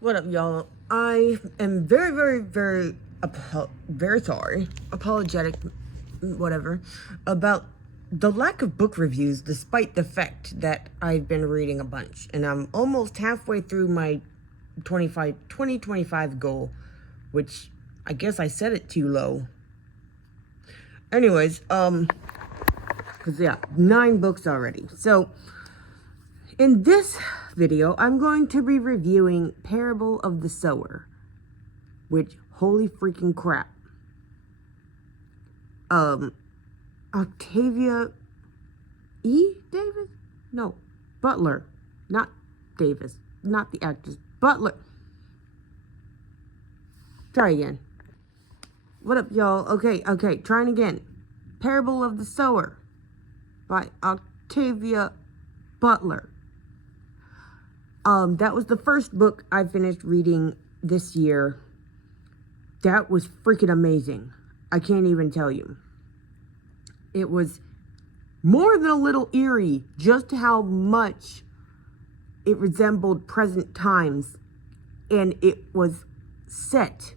What up, y'all? I am very sorry, apologetic, whatever, about the lack of book reviews, despite the fact that I've been reading a bunch, and I'm almost halfway through my 2025 goal, which I guess I set it too low. Anyways, because yeah, 9 books already. So, in this video, I'm going to be reviewing Parable of the Sower, which, holy freaking crap. Octavia E. Davis? No, Butler, not Davis, not the actress, Butler. Try again. What up, y'all? Okay, trying again. Parable of the Sower by Octavia Butler. That was the first book I finished reading this year. That was freaking amazing. I can't even tell you. It was more than a little eerie, just how much it resembled present times, and it was set.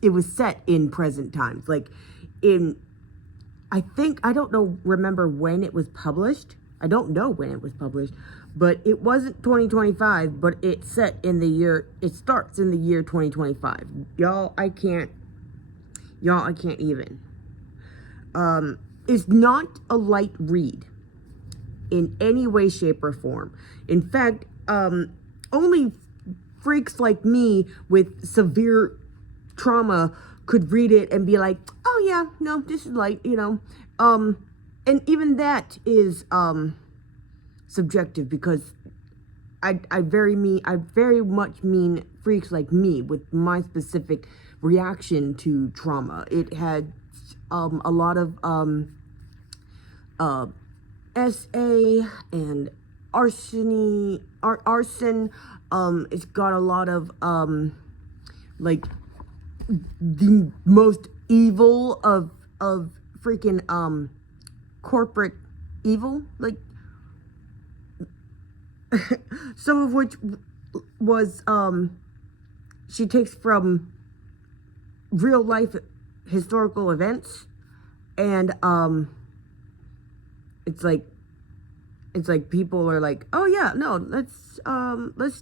It was set in present times, like I don't remember when it was published. I don't know when it was published, but it wasn't 2025, but it starts in the year 2025. Y'all, I can't even. It's not a light read in any way, shape, or form. In fact, only freaks like me with severe trauma could read it and be like, oh yeah, no, this is light, and even that is subjective, because I very much mean freaks like me with my specific reaction to trauma. It had a lot of SA and arson. It's got a lot of like the most evil of freaking corporate evil, like some of which was she takes from real life historical events, and it's like people are like, oh yeah, no, let's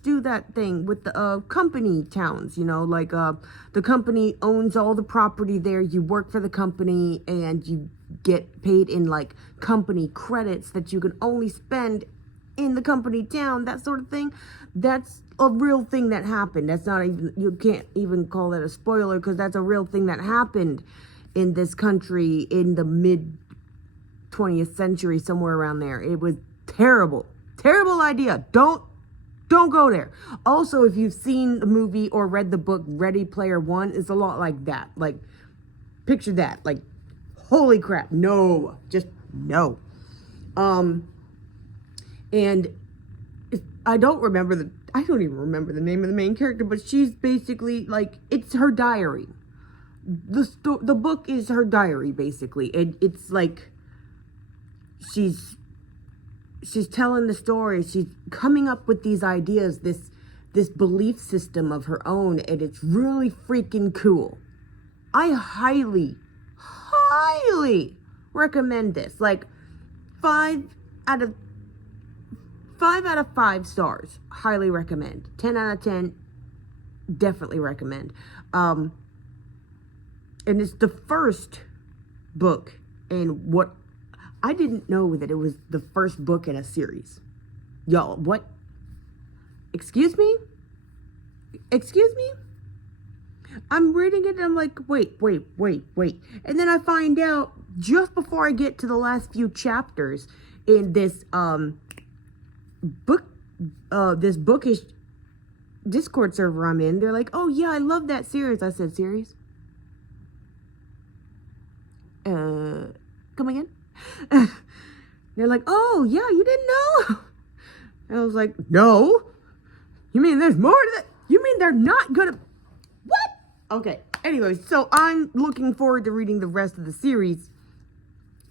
do that thing with the company towns, like the company owns all the property there, you work for the company and you get paid in like company credits that you can only spend in the company town, that sort of thing. That's a real thing that happened. That's not even, you can't even call that a spoiler, because that's a real thing that happened in this country in the mid 20th century, somewhere around there. It was terrible idea. Don't go there. Also, if you've seen the movie or read the book Ready Player One, it's a lot like that. Like, picture that. Like, holy crap, no, just no. And I don't even remember the name of the main character, but she's basically like, it's her diary. The book is her diary, basically. It's like she's telling the story. She's coming up with these ideas, this belief system of her own, and it's really freaking cool. I highly recommend this. Like 5 out of 5 stars. Highly recommend. 10 out of 10. Definitely recommend. And it's the first book in what I didn't know that it was the first book in a series. Y'all, what? Excuse me? I'm reading it and I'm like, wait. And then I find out just before I get to the last few chapters in this book, this bookish Discord server I'm in, they're like, oh yeah, I love that series. I said, series? Come again? They're like, oh yeah, you didn't know? And I was like, no. You mean there's more to that? You mean they're not gonna... What? Okay, anyways, so I'm looking forward to reading the rest of the series.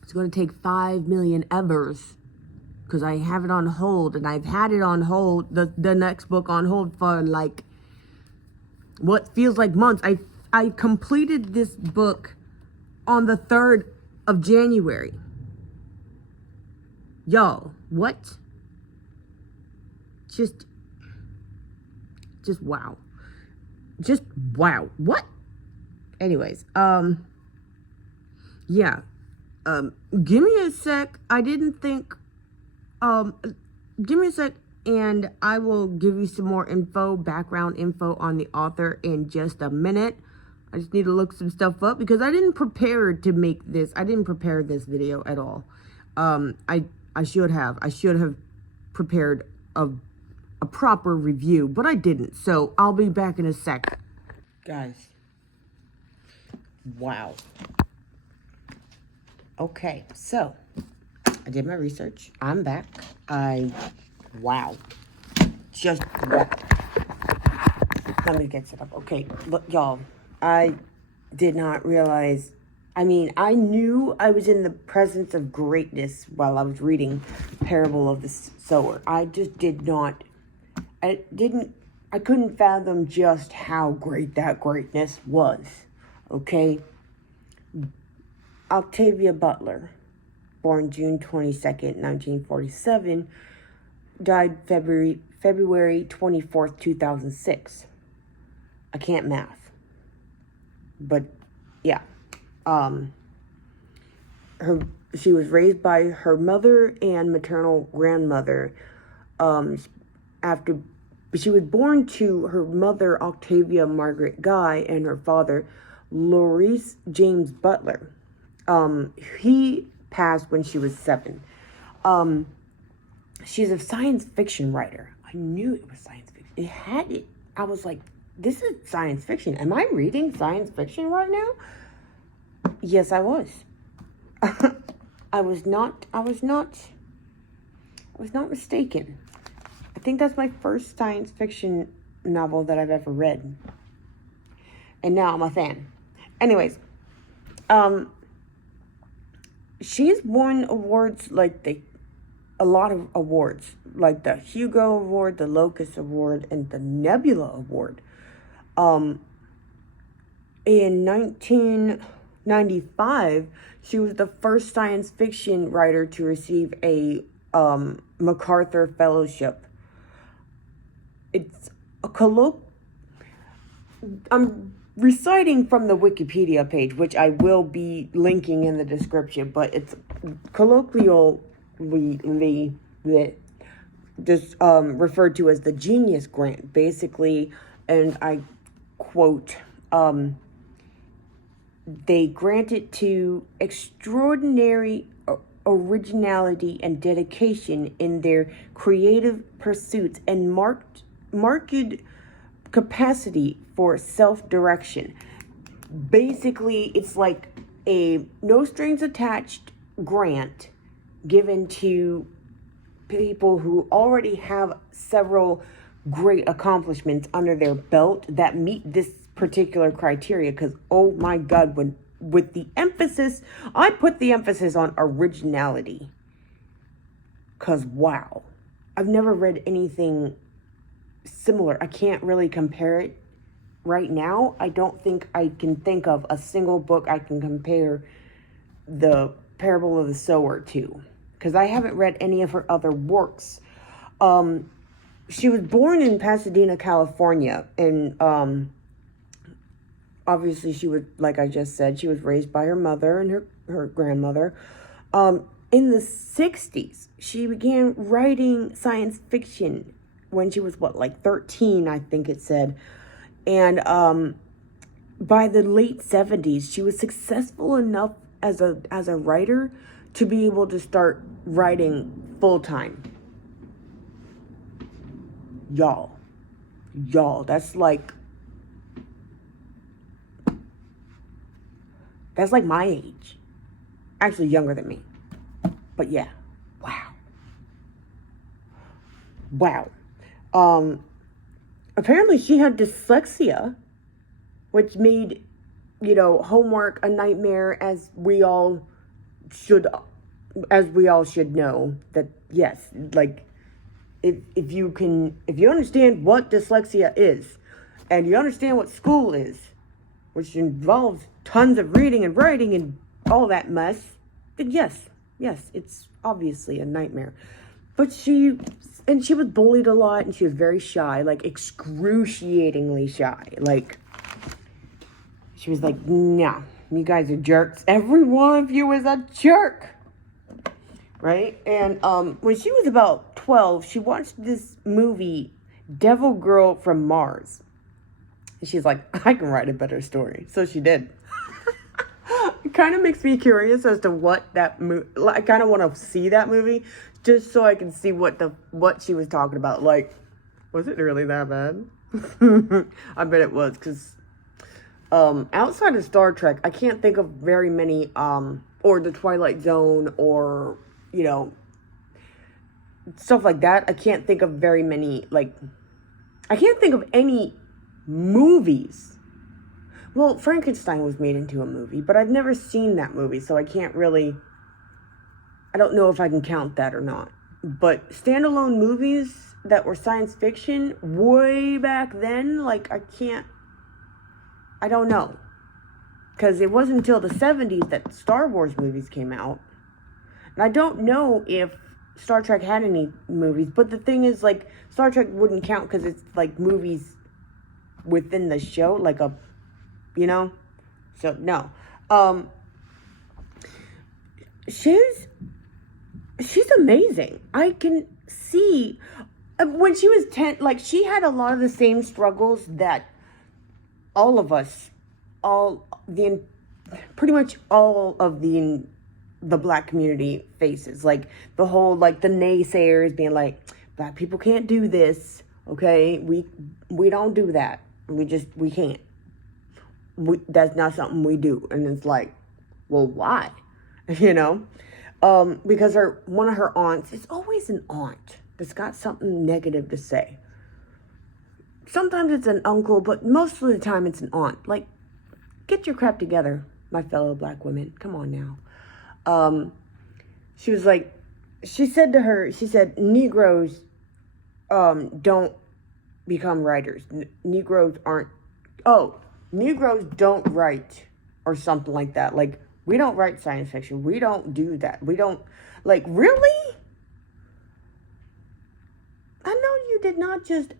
It's going to take 5 million evers because I have it on hold, and I've had it on hold, the next book on hold for like what feels like months. I completed this book on the 3rd of January. Y'all, what? Just wow. Just wow. What? Anyways, yeah. Give me a sec. I didn't think, give me a sec, and I will give you some more background info on the author in just a minute. I just need to look some stuff up because I didn't prepare to make this. I didn't prepare this video at all. I should have prepared a proper review, but I didn't. So I'll be back in a sec. Guys. Wow. Okay, so I did my research. I'm back. Wow. Just wow. Let me get set up. Okay, look, y'all. I did not realize. I mean, I knew I was in the presence of greatness while I was reading Parable of the Sower. I just did not. I couldn't fathom just how great that greatness was. Okay? Octavia Butler, born June 22nd, 1947, died February 24th, 2006. I can't math. But, yeah. She was raised by her mother and maternal grandmother. After she was born to her mother, Octavia Margaret Guy, and her father, Maurice James Butler. He passed when she was 7. She's a science fiction writer. I knew it was science fiction. I was like, this is science fiction. Am I reading science fiction right now? Yes, I was. I was not mistaken. I think that's my first science fiction novel that I've ever read. And now I'm a fan. Anyways, she's won awards a lot of awards, like the Hugo Award, the Locus Award, and the Nebula Award. In 1995, she was the first science fiction writer to receive a MacArthur Fellowship. It's a I'm reciting from the Wikipedia page, which I will be linking in the description, but it's colloquially just referred to as the Genius Grant, basically, and I quote, they grant it to extraordinary originality and dedication in their creative pursuits and marked capacity for self-direction. Basically, it's like a no strings attached grant given to people who already have several great accomplishments under their belt that meet this particular criteria. Because, oh my God, with the emphasis, I put the emphasis on originality. Because, wow, I've never read anything similar. I can't really compare it right now. I don't think I can think of a single book I can compare the Parable of the Sower to, because I haven't read any of her other works. She was born in Pasadena, California, and obviously she was, like I just said, she was raised by her mother and her grandmother. In the 60s, she began writing science fiction when she was, 13, I think it said. And by the late 70s, she was successful enough as a writer to be able to start writing full-time. Y'all, that's like my age. Actually, younger than me. But yeah, wow. Apparently she had dyslexia, which made, homework a nightmare, as we all should as we all should know, that yes, like, if you understand what dyslexia is, and you understand what school is, which involves tons of reading and writing and all that mess, then yes, it's obviously a nightmare. But she was bullied a lot, and she was very shy, like excruciatingly shy. Like, she was like, nah, you guys are jerks. Every one of you is a jerk. Right? And when she was about 12, she watched this movie, Devil Girl from Mars. And she's like, I can write a better story. So she did. It kind of makes me curious as to what that movie... I kind of want to see that movie just so I can see what she was talking about. Like, was it really that bad? I bet it was, because outside of Star Trek, I can't think of very many, or The Twilight Zone, or, you know, stuff like that. I can't think of very many, like, I can't think of any movies. Well, Frankenstein was made into a movie, but I've never seen that movie, so I can't really, I don't know if I can count that or not. But standalone movies that were science fiction way back then, like, I don't know. Because it wasn't until the 70s that Star Wars movies came out. And I don't know if Star Trek had any movies, but the thing is, like, Star Trek wouldn't count because it's, like, movies within the show, like a, you know? So, no. She's amazing. I can see, when she was 10, like, she had a lot of the same struggles that all of us, pretty much all of the Black community faces. Like, the whole, like, the naysayers being like, Black people can't do this, okay? We don't do that. We can't. That's not something we do. And it's like, well, why? You know? Because one of her aunts, it's always an aunt that's got something negative to say. Sometimes it's an uncle, but most of the time it's an aunt. Like, get your crap together, my fellow Black women. Come on now. She was like, she said, Negroes don't become writers. Negroes don't write, or something like that. Like, we don't write science fiction. We don't do that. We don't, like, really? I know you did not just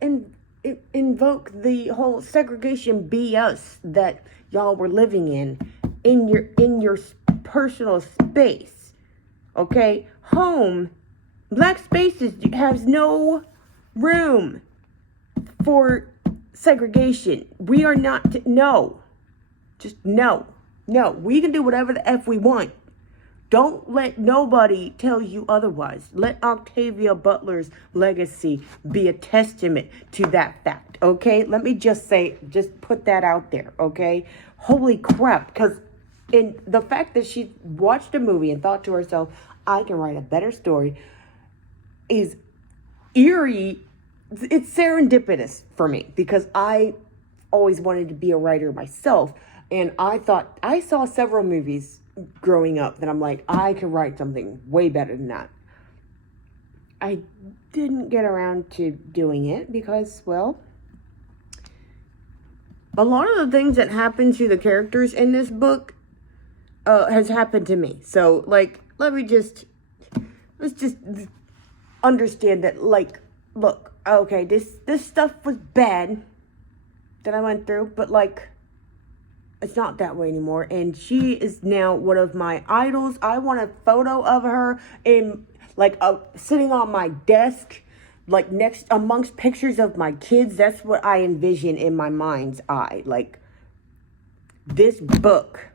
invoke the whole segregation BS that y'all were living in your personal space. Okay? Home, Black spaces has no room for segregation. We are not, no. Just no. No, we can do whatever the F we want. Don't let nobody tell you otherwise. Let Octavia Butler's legacy be a testament to that fact, okay? Let me just put that out there, okay? Holy crap, because in the fact that she watched a movie and thought to herself, I can write a better story, is eerie. It's serendipitous for me, because I always wanted to be a writer myself. And I saw several movies growing up that I'm like, I could write something way better than that. I didn't get around to doing it because, well, a lot of the things that happen to the characters in this book has happened to me. So, like, let's just understand that, like, look, okay, this stuff was bad that I went through, but, like, it's not that way anymore. And she is now one of my idols. I want a photo of her in, like, sitting on my desk, like, next amongst pictures of my kids. That's what I envision in my mind's eye. Like, this book.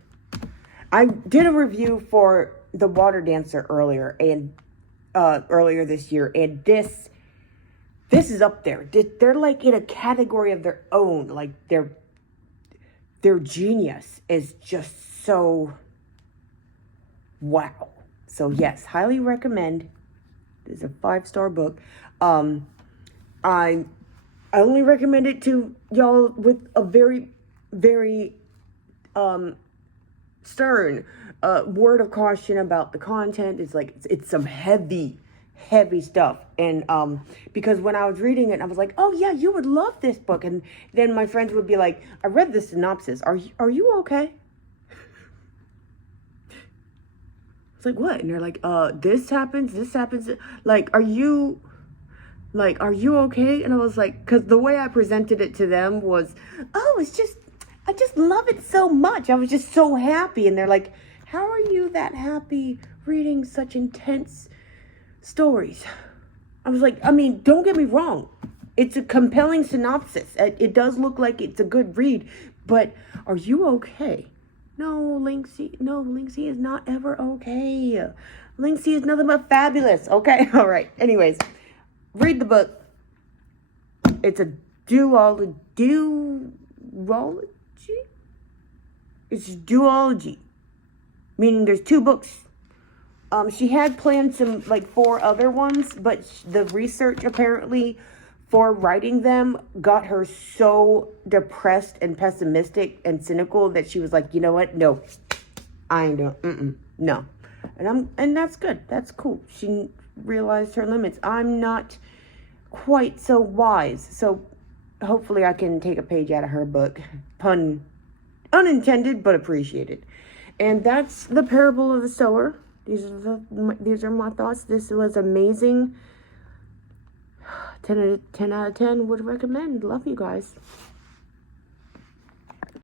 I did a review for The Water Dancer earlier this year, and this is up there. They're like in a category of their own. Like, their genius is just so wow. So yes, highly recommend. It's a 5-star book. I only recommend it to y'all with a very, very stern word of caution about the content is like, it's some heavy stuff. And because when I was reading it, I was like, oh yeah, you would love this book. And then my friends would be like, I read the synopsis. Are you okay? It's like, what? And they're like, this happens. Like, are you okay? And I was like, because the way I presented it to them was, oh, I just love it so much. I was just so happy. And they're like, how are you that happy reading such intense stories? I was like, I mean, don't get me wrong. It's a compelling synopsis. It does look like it's a good read, but are you okay? No, Lynxie is not ever okay. Lynxie is nothing but fabulous. Okay, all right. Anyways, read the book. It's a duology. It's duology, meaning there's 2 books. She had planned some, like, 4 other ones, but the research apparently for writing them got her so depressed and pessimistic and cynical that she was like, you know what? No, I ain't doing, no. And that's good. That's cool. She realized her limits. I'm not quite so wise. So hopefully I can take a page out of her book. Pun unintended, but appreciated. And that's the parable of the sower. These are my thoughts. This was amazing. 10 out of 10 would recommend. Love you guys.